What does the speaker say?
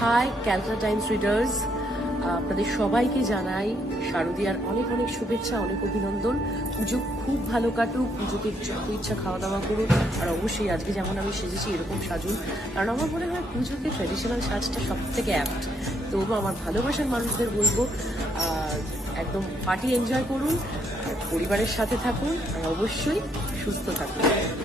High Calcutta Times readers, আপনাদের সবাইকে জানাই শারদীয়ার অনেক অনেক শুভেচ্ছা, অনেক অভিনন্দন। পুজো খুব ভালো কাটুক, পুজোতে যত ইচ্ছা খাওয়া দাওয়া করুন, আর অবশ্যই আজকে যেমন আমি সেজেছি এরকম সাজুন, কারণ আমার মনে হয় পুজোতে ট্র্যাডিশনাল সাজটা সব থেকে অ্যাপ্ট। তবু আমার ভালোবাসার মানুষদের বলবো একদম পার্টি এনজয় করুন, পরিবারের সাথে থাকুন, আর অবশ্যই সুস্থ থাকুন।